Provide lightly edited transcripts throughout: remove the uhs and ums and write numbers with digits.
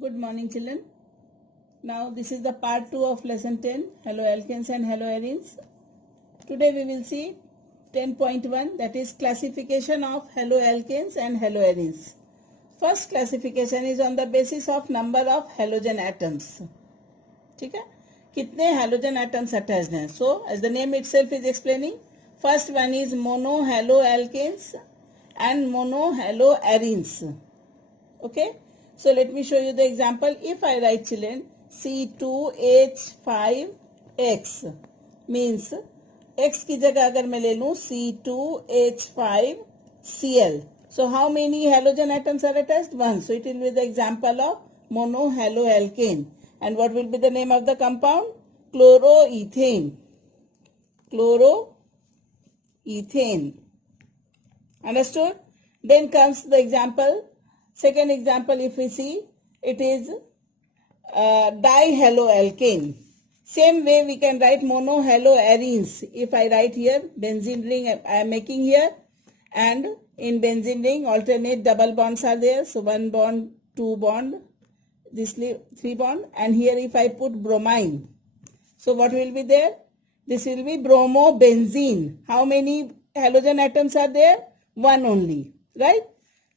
Good morning, children. Now this is the part 2 of lesson 10, haloalkanes and haloarenes. Today we will see 10.1, that is classification of haloalkanes and haloarenes. First classification is on the basis of number of halogen atoms. ठीक है, कितने halogen atoms attached हैं. So as the name itself is explaining, first one is monohaloalkanes and monohaloarenes. Okay. So let me show you the example. If I write, children, C2H5X means X की जगह अगर मैं ले लूँ C2H5Cl. So how many halogen atoms are attached? One. So it will be the example of monohaloalkane. And what will be the name of the compound? Chloroethane. Chloroethane. Understood? Then comes the example. Second example, if we see, it is dihaloalkane. Same way we can write monohaloarenes. If I write here, benzene ring I am making here, and in benzene ring alternate double bonds are there. So 1 bond, 2 bond, this 3 bond, and here if I put bromine, so what will be there? This will be bromobenzene. How many halogen atoms are there? One only, right?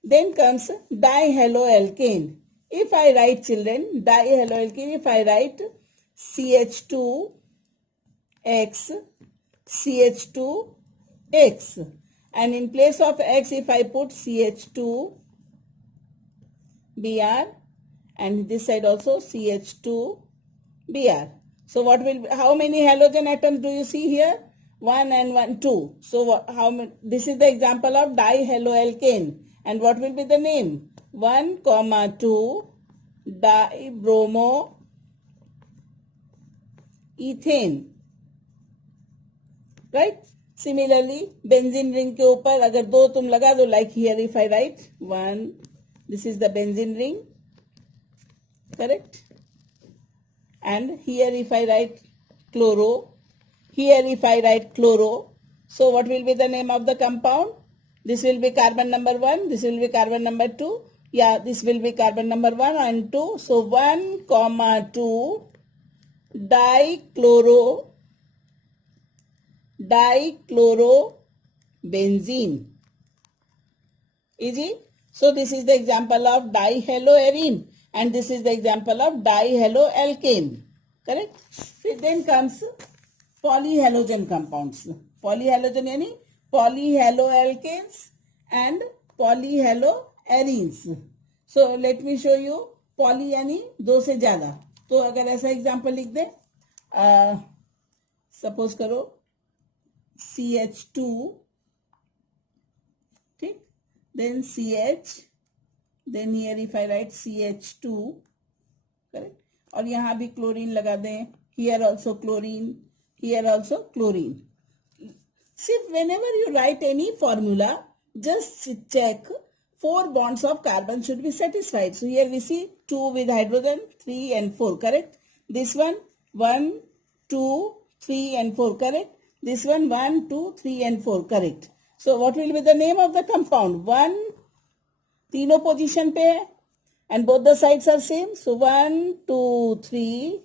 Then comes dihaloalkane. If I write, children, dihaloalkane, if I write CH2X, CH2X, and in place of X, if I put CH2Br, and this side also CH2Br. So what will, how many halogen atoms do you see here? 1 and 1, 2. So how many? This is the example of dihaloalkane. And what will be the name? 1, 2 dibromoethane. Right? Similarly, benzene ring के ऊपर अगर 2 तुम लगा दो, like here if I write 1, this is the benzene ring, correct? And here if I write chloro, here if I write chloro, so what will be the name of the compound? This will be carbon number 1, this will be carbon number 2. Yeah, this will be carbon number 1 and 2. So 1, 2 dichlorobenzene. Easy? So this is the example of dihaloarene and this is the example of dihaloalkane. Correct? Then comes polyhalogen compounds. Polyhalogen यानी polyhaloalkanes and polyhaloarenes. So let me show you. Poly यानी 2 से ज्यादा. तो अगर ऐसा example लिख दे, suppose करो CH2, ठीक, then CH, then here if I write CH2, correct, और यहाँ भी क्लोरीन लगा दें, here also chlorine, here also chlorine. See, whenever you write any formula, just check 4 bonds of carbon should be satisfied. So here we see 2 with hydrogen, 3 and 4, correct? This one, 1, 2, 3 and 4, correct? This one, 1, 2, 3 and 4, correct? So what will be the name of the compound? 1, तीनों position पे है, and both the sides are same. So 1, 2, 3,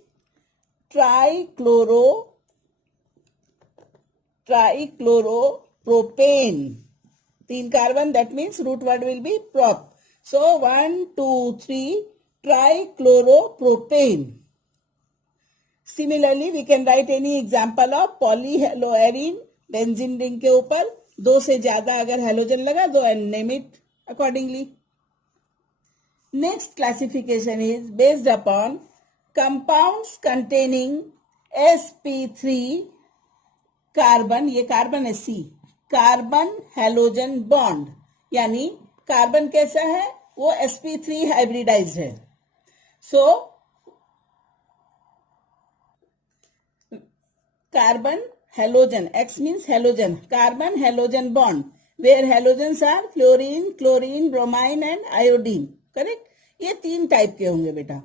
trichloropropane. 3 carbon, that means root word will be prop. So 1, 2, 3 trichloropropane. Similarly, we can write any example of polyhaloarene. Benzene ring के ऊपर 2 से ज्यादा अगर halogen लगा दो and name it accordingly. Next classification is based upon compounds containing sp3 carbon, ये carbon है C, carbon halogen bond, यानी कार्बन कैसा है, वो sp3 हाइब्रिडाइज्ड है. So carbon halogen, X means halogen, carbon halogen bond, where halogens are fluorine, chlorine, bromine and iodine, correct? ये 3 type के होंगे बेटा.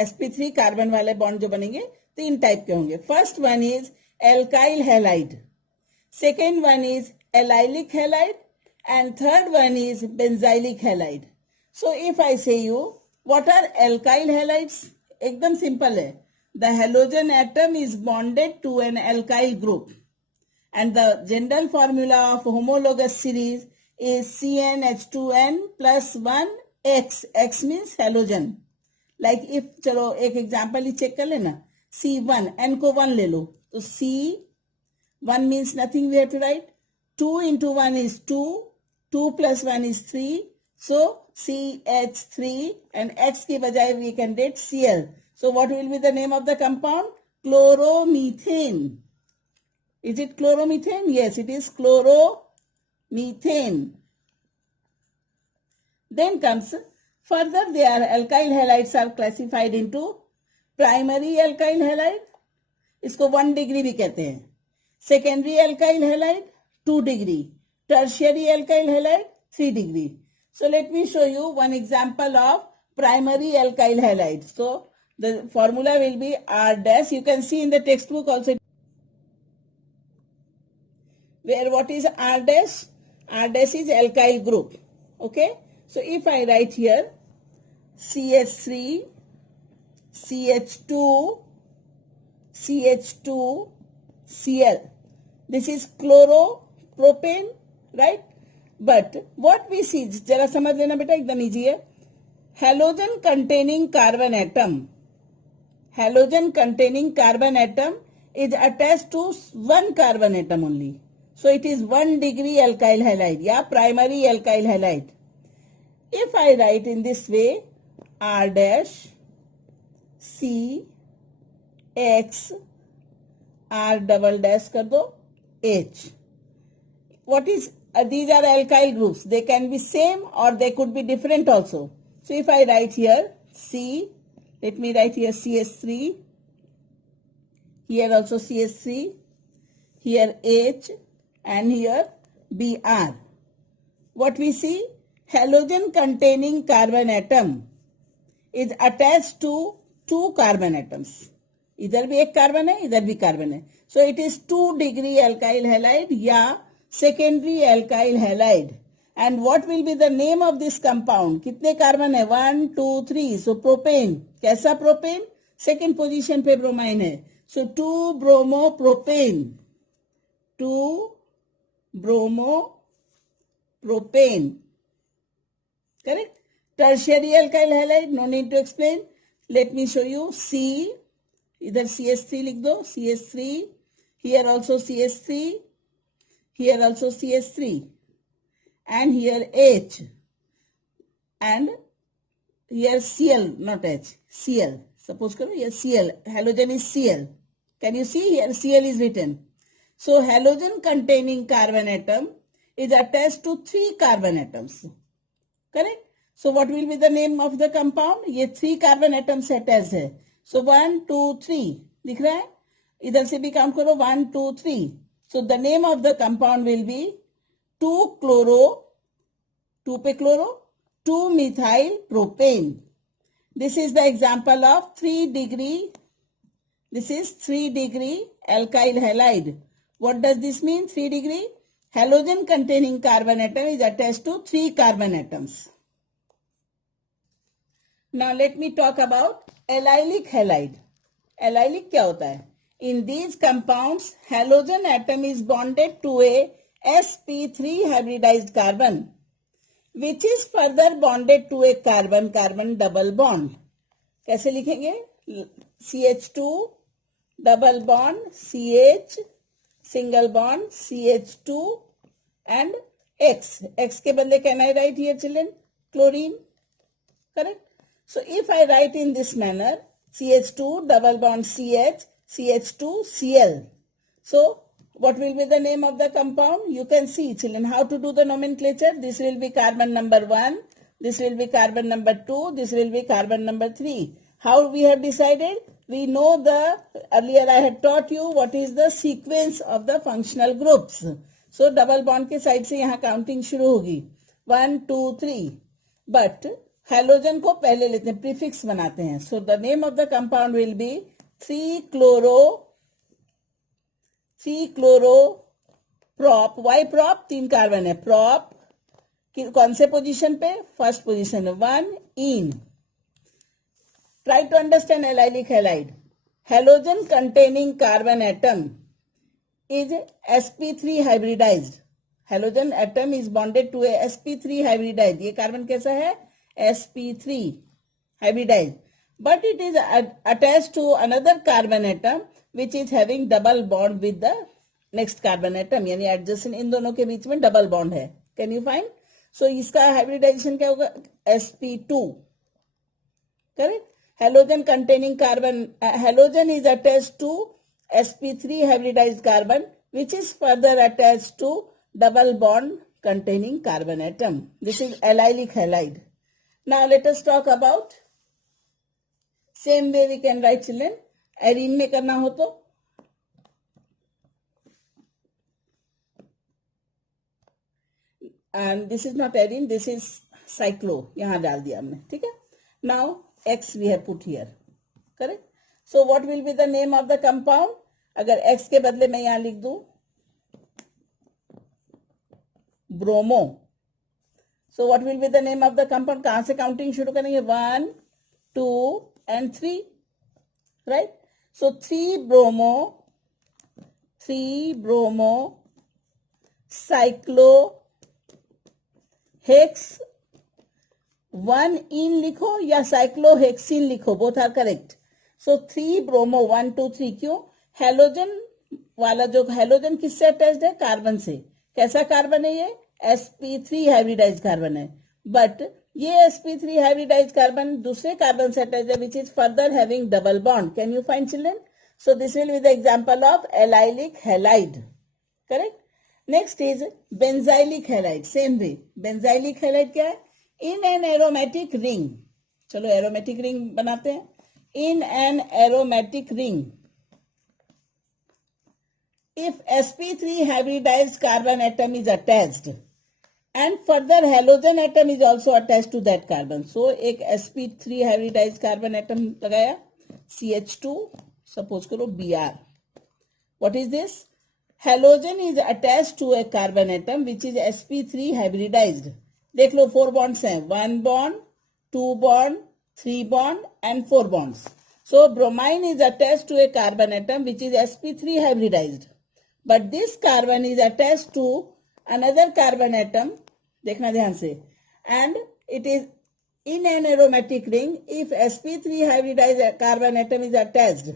sp3 कार्बन वाले बॉन्ड जो बनेंगे 3 टाइप के होंगे. First one is alkyl halide, second one is allylic halide, and third one is benzylic halide. So if I say you What are alkyl halides? एकदम सिंपल है. The halogen atom is bonded to an alkyl group, and the general formula of homologous series is CnH2n plus 1 X. X means halogen. Like if चलो एक example ही check कर लेना. C1, N को 1 ले लो, तो C1 means nothing, we have to write 2 into 1 is 2, 2 plus 1 is 3, so CH3, and X की बजाय we can get Cl. So what will be the name of the compound? Chloromethane. Is it chloromethane? Yes, it is chloromethane. Then comes further, their alkyl halides are classified into primary alkyl halide, इसको 1 degree भी कहते हैं. Secondary alkyl halide 2 degree. Tertiary alkyl halide 3 degree. So let me show you one example of primary alkyl halide. So the formula will be R dash. You can see in the textbook also. Where what is R dash? R dash is alkyl group. Okay. So if I write here CH3, CH2, CH2, Cl. This is chloropropane, right? But what we see, जरा समझ लेना बेटा, एकदम easy है. Halogen containing carbon atom. Halogen containing carbon atom is attached to one carbon atom only. So it is 1 degree alkyl halide, yeah, primary alkyl halide. If I write in this way, R dash, C, X, R double dash कर दो, H. What is, these are alkyl groups. They can be same or they could be different also. So if I write here C, let me write here CH3, here also CH3, here H, and here Br. What we see? Halogen containing carbon atom is attached to 2 carbon atoms. इधर भी एक carbon है, इधर भी carbon है. So it is 2 degree alkyl halide या secondary alkyl halide. And what will be the name of this compound? कितने carbon है? 1, 2, 3. So propane. कैसा propane? Second position पे bromine है. So 2 bromopropane. 2 bromopropane. Correct? Tertiary alkyl halide, no need to explain. Let me show you. C, इधर CH3 लिख दो, CH3, here also CH3, here also CH3, and here H, and here Cl, not H, Cl. Suppose करो here Cl, halogen is Cl. Can you see here Cl is written? So halogen containing carbon atom is attached to 3 carbon atoms. Correct? So what will be the name of the compound? ये 3 carbon atoms attached है. So 1, 2, 3. दिख रहा है? इधर से भी count करो 1, 2, 3. So the name of the compound will be 2-chloro, 2 पे chloro, 2-methyl propane. This is the example of 3 degree. This is 3 degree alkyl halide. What does this mean? 3 degree? Halogen containing carbon atom is attached to 3 carbon atoms. Now let me talk about allylic halide. Allylic क्या होता है? In these compounds, halogen atom is bonded to a sp3 hybridized carbon, which is further bonded to a carbon-carbon double bond. कैसे लिखेंगे? CH2 double bond CH, single bond CH2 and X. X के बदले can I write here children? Chlorine. Correct? So if I write in this manner, CH2 double bond CH, CH2 Cl. So what will be the name of the compound? You can see children how to do the nomenclature. This will be carbon number 1, this will be carbon number 2, this will be carbon number 3. How we have decided? We know earlier I had taught you what is the sequence of the functional groups. So double bond के side से यहाँ counting शुरू होगी. 1, 2, 3. But halogen को पहले लेते हैं, prefix बनाते हैं. So the name of the compound will be 3-chloro prop. Why prop? 3 carbon है. Prop कौन से पोजीशन पे? फर्स्ट पोजीशन है. 1 in. Try to understand allylic halide. Halogen containing carbon atom is sp3 hybridized. Halogen atom is bonded to a sp3 hybridized. ये carbon कैसा है? sp3 hybridized. But it is attached to another carbon atom which is having double bond with the next carbon atom. यानी adjacent इन दोनों के बीच में double bond है. Can you find? So इसका hybridization क्या होगा? sp2. Correct? Halogen containing carbon, halogen is attached to sp3 hybridized carbon which is further attached to double bond containing carbon atom. This is allylic halide. Now let us talk about same way we can write children. Arene में करना हो तो and this is not arene, this is cyclo. यहाँ डाल दिया हमने, ठीक है? Now X we have put here, correct? So what will be the name of the compound? अगर X के बदले मैं यहाँ लिख दूं bromo. So what will be the name of the compound? कहाँ से counting शुरू करेंगे? 1, 2 and 3, right? So 3 bromo cyclo hex 1 इन लिखो या cyclohexene लिखो, both are correct. So 3 bromo 1 2 3. क्यों? हेलोजन वाला जो हेलोजन किससे अटैच्ड है? कार्बन से. कैसा कार्बन है ये? sp3 हाइब्रिडाइज्ड कार्बन है. बट ये sp3 हाइब्रिडाइज्ड कार्बन दूसरे कार्बन से अटैच्ड है which is further having double bond. Can you find children? So this will be the example of allylic halide. Correct? Next is benzylic halide. Same way. Benzylic halide क्या है? In an aromatic ring. चलो aromatic ring बनाते हैं. In an aromatic ring, if sp3 hybridized carbon atom is attached and further halogen atom is also attached to that carbon. So एक sp3 hybridized carbon atom लगाया, CH2, suppose करो Br. What is this? Halogen is attached to a carbon atom which is sp3 hybridized. देख लो 4 bonds हैं, 1 bond, 2 bond, 3 bond and 4 bonds. So bromine is attached to a carbon atom which is sp3 hybridized. But this carbon is attached to another carbon atom, देखना ध्यान से, and it is in an aromatic ring. If sp3 hybridized carbon atom is attached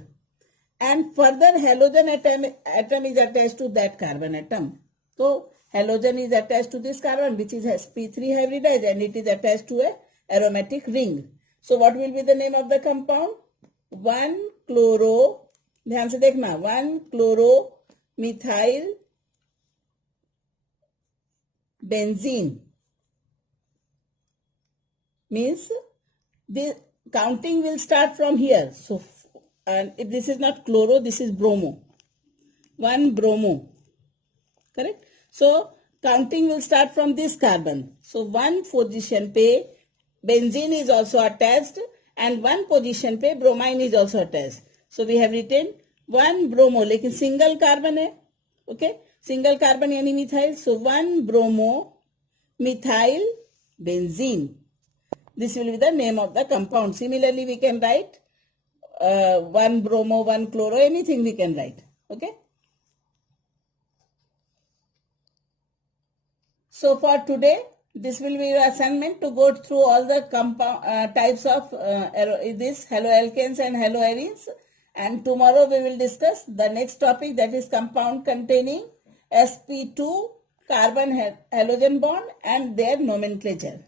and further halogen atom is attached to that carbon atom. So halogen is attached to this carbon which is sp3 hybridized and it is attached to a aromatic ring. So what will be the name of the compound? 1-chloro, ध्यान से देखना, 1-chloromethyl benzene. Means the counting will start from here. So and if this is not chloro, this is bromo. 1 bromo. Correct? So counting will start from this carbon. So 1 position पे benzene is also attached and 1 position पे bromine is also attached. So we have written 1 bromo, लेकिन single carbon है. Okay? Single carbon यानी methyl. So 1 bromo methyl benzene. This will be the name of the compound. Similarly, we can write 1 bromo, 1 chloro, anything we can write. Okay? So for today, this will be your assignment to go through all the compound types of this haloalkanes and haloarenes. And tomorrow we will discuss the next topic, that is compound containing sp2 carbon halogen bond and their nomenclature.